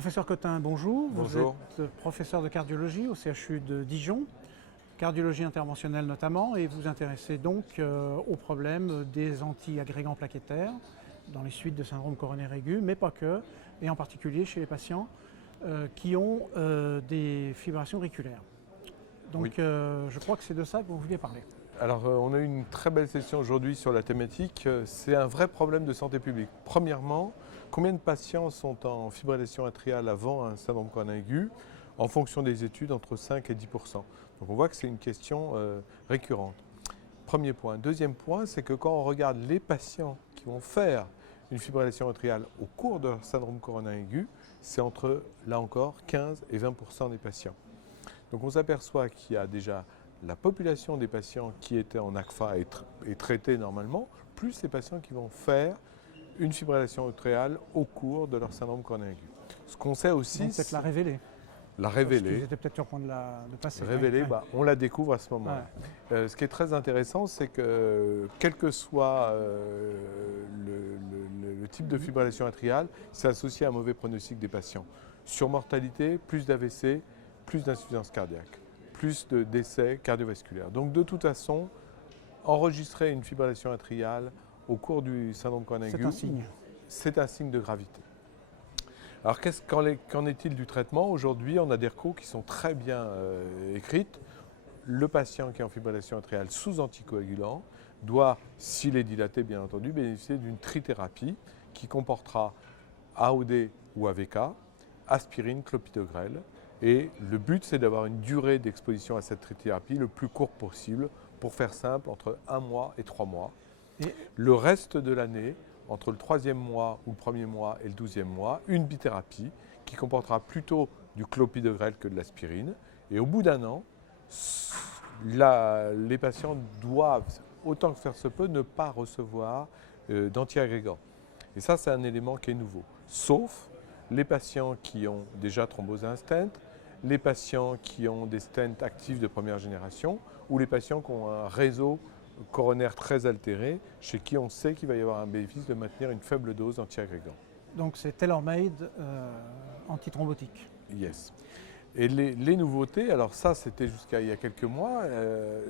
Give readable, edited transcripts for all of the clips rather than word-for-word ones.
Professeur Cotin, bonjour. Bonjour. Vous êtes professeur de cardiologie au CHU de Dijon, cardiologie interventionnelle notamment, et vous intéressez donc au problème des anti-agrégants plaquettaires dans les suites de syndrome coronaire aigu, mais pas que, et en particulier chez les patients qui ont des fibrillations auriculaires. Donc Oui. je crois que c'est de ça que vous vouliez parler. Alors, on a eu une très belle session aujourd'hui sur la thématique. C'est un vrai problème de santé publique. Premièrement, combien de patients sont en fibrillation atriale avant un syndrome coronaire aigu? En fonction des études, entre 5 et 10%. Donc on voit que c'est une question récurrente. Premier point. Deuxième point, c'est que quand on regarde les patients qui vont faire une fibrillation atriale au cours de leur syndrome coronaire aigu, c'est entre, là encore, 15 et 20% des patients. Donc on s'aperçoit qu'il y a déjà la population des patients qui étaient en ACFA et traités normalement, plus les patients qui vont faire une fibrillation atriale au cours de leur syndrome coronaire aigu. Ce qu'on sait aussi, Donc peut-être la révéler. La révéler. Vous étiez peut-être sur le point de passer. Révéler, Oui. on la découvre à ce moment-là. Ouais. Ce qui est très intéressant, c'est que quel que soit le type de fibrillation atriale, c'est associé à un mauvais pronostic des patients. Surmortalité, plus d'AVC, plus d'insuffisance cardiaque, plus de décès cardiovasculaires. Donc de toute façon, enregistrer une fibrillation atriale au cours du syndrome coronaire aigu, C'est un signe. C'est un signe de gravité. Alors qu'en est-il du traitement? Aujourd'hui, on a des recours qui sont très bien écrites. Le patient qui est en fibrillation atriale sous anticoagulant doit, s'il est dilaté bien entendu, bénéficier d'une trithérapie qui comportera AOD ou AVK, aspirine, clopidogrel. Et le but, c'est d'avoir une durée d'exposition à cette trithérapie le plus courte possible, pour faire simple, entre 1 mois et 3 mois. Et le reste de l'année, entre le 3e mois ou le 1er mois et le 12e mois, une bithérapie qui comportera plutôt du clopidogrel que de l'aspirine. Et au bout d'un an, les patients doivent, autant que faire se peut, ne pas recevoir d'antiagrégants. Et ça, c'est un élément qui est nouveau. Sauf les patients qui ont déjà thrombosé un stent, les patients qui ont des stents actifs de première génération ou les patients qui ont un réseau coronaire très altéré, chez qui on sait qu'il va y avoir un bénéfice de maintenir une faible dose d'antiagrégants. donc c'est tailor-made antithrombotique. Yes. Et les nouveautés, alors ça c'était jusqu'à il y a quelques mois,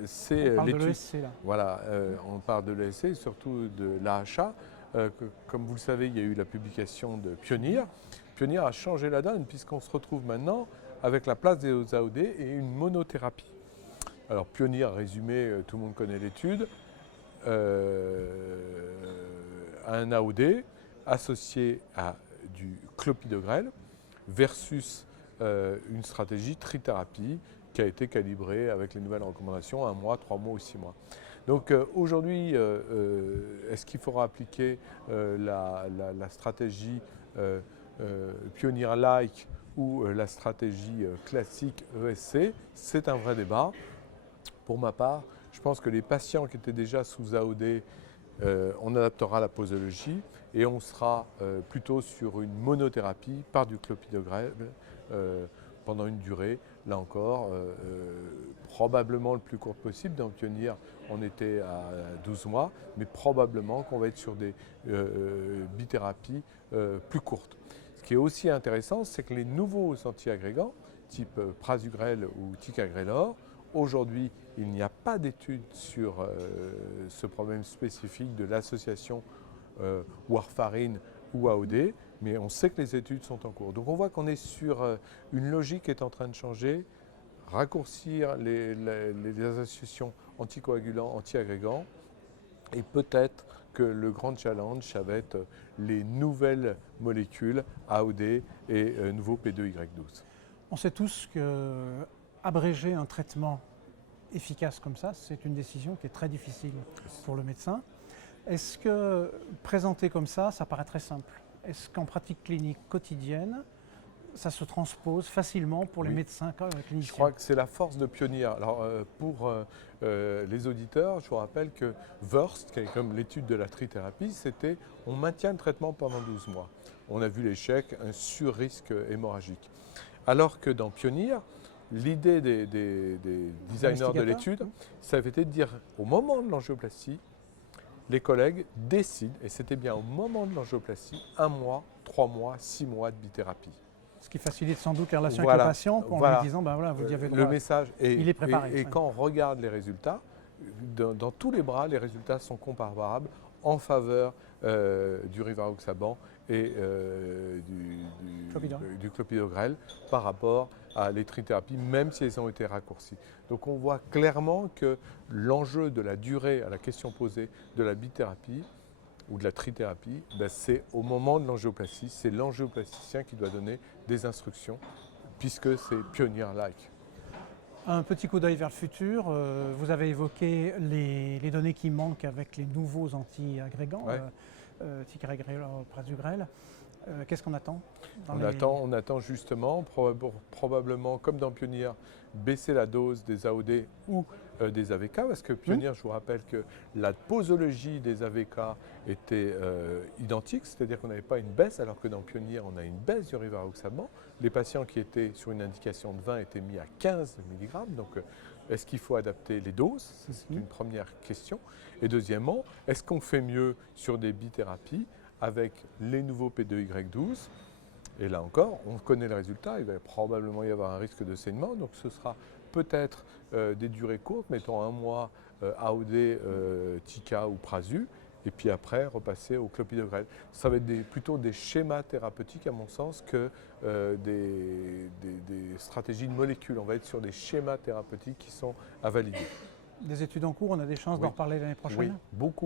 c'est On parle de l'étude. l'ESC là. Voilà, on parle de l'ESC et surtout de l'AHA. Comme vous le savez, il y a eu la publication de Pioneer. Pioneer a changé la donne puisqu'on se retrouve maintenant avec la place des AOD et une monothérapie. Alors Pioneer, résumé, tout le monde connaît l'étude, un AOD associé à du clopidogrel versus une stratégie trithérapie qui a été calibrée avec les nouvelles recommandations 1 mois, 3 mois ou 6 mois. Donc aujourd'hui, est-ce qu'il faudra appliquer la stratégie Pioneer-like ou la stratégie classique ESC? C'est un vrai débat. Pour ma part, je pense que les patients qui étaient déjà sous AOD, on adaptera la posologie et on sera plutôt sur une monothérapie par du clopidogrel pendant une durée, là encore, probablement le plus courte possible. Dans Pioneer, on était à 12 mois, mais probablement qu'on va être sur des bithérapies plus courtes. Ce qui est aussi intéressant, c'est que les nouveaux antiagrégants, type prasugrel ou ticagrelor, aujourd'hui, il n'y a pas d'études sur ce problème spécifique de l'association warfarine ou AOD, mais on sait que les études sont en cours. Donc on voit qu'on est sur une logique qui est en train de changer, raccourcir les associations anticoagulants, antiagrégants, et peut-être que le grand challenge, ça va être les nouvelles molécules AOD et nouveaux P2Y12. On sait tous que abréger un traitement efficace comme ça, c'est une décision qui est très difficile pour le médecin. Est-ce que présenté comme ça paraît très simple? Est-ce qu'en pratique clinique quotidienne, ça se transpose facilement pour les médecins cliniciens? Je crois que c'est la force de Pioneer. Alors pour les auditeurs, je vous rappelle que WORST, qui est comme l'étude de la trithérapie, c'était on maintient le traitement pendant 12 mois. On a vu l'échec, un sur-risque hémorragique. Alors que dans Pioneer, l'idée des designers de l'étude, ça avait été de dire au moment de l'angioplastie, les collègues décident, et c'était bien au moment de l'angioplastie, 1 mois, 3 mois, 6 mois de bithérapie. Ce qui facilite sans doute les relations Voilà. avec le patient en Voilà. lui disant, ben voilà, vous y avez Le droit. message est, Il est préparé, et oui. quand on regarde les résultats, dans tous les bras, les résultats sont comparables en faveur du rivaroxaban et du clopidogrel par rapport à l'étrithérapie, même si elles ont été raccourcies. Donc on voit clairement que l'enjeu de la durée à la question posée de la bithérapie ou de la trithérapie, ben c'est au moment de l'angioplastie, c'est l'angioplasticien qui doit donner des instructions puisque c'est pionnier-like. Un petit coup d'œil vers le futur. Vous avez évoqué les données qui manquent avec les nouveaux anti-agrégants, Ouais. ticagrelor, prasugrel. Qu'est-ce qu'on attend On attend justement, probablement comme dans Pionnier, baisser la dose des AOD ou des AVK, parce que Pionnier, je vous rappelle que la posologie des AVK était identique, c'est-à-dire qu'on n'avait pas une baisse, alors que dans Pionnier, on a une baisse du rivaroxaban. Les patients qui étaient sur une indication de 20 étaient mis à 15 mg, donc est-ce qu'il faut adapter les doses? C'est une première question. Et deuxièmement, est-ce qu'on fait mieux sur des bithérapies avec les nouveaux P2Y12? Et là encore, on connaît le résultat, il va probablement y avoir un risque de saignement, donc ce sera peut-être des durées courtes, mettons 1 mois AOD, TICA ou Prasu, et puis après repasser au clopidogrel. Ça va être plutôt des schémas thérapeutiques à mon sens que des stratégies de molécules. On va être sur des schémas thérapeutiques qui sont à valider. Des études en cours, on a des chances d'en reparler l'année prochaine? Oui, beaucoup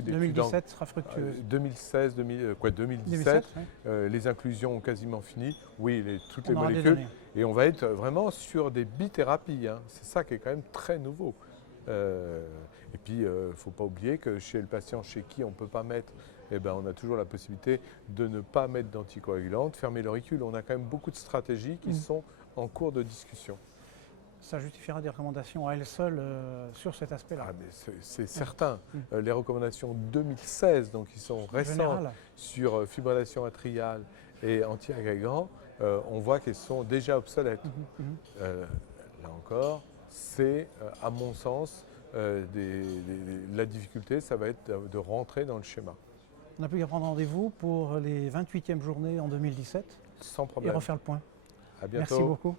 d'études. 2017 sera fructueuse. 2017, oui. les inclusions ont quasiment fini. Oui, toutes On les aura des molécules. données. Et on va être vraiment sur des bithérapies. Hein. C'est ça qui est quand même très nouveau. Et puis, il ne faut pas oublier que chez le patient chez qui on ne peut pas mettre, eh ben, on a toujours la possibilité de ne pas mettre d'anticoagulant, de fermer l'auricule. On a quand même beaucoup de stratégies qui sont en cours de discussion. Ça justifiera des recommandations à elles seules sur cet aspect-là. Ah, mais c'est certain. Les recommandations 2016, donc qui sont récentes Général. sur fibrillation atriale et anti-agrégants, on voit qu'elles sont déjà obsolètes. Là encore, c'est à mon sens la difficulté, ça va être de rentrer dans le schéma. On n'a plus qu'à prendre rendez-vous pour les 28e journées en 2017 Sans et problème. refaire le point. À bientôt. Merci beaucoup.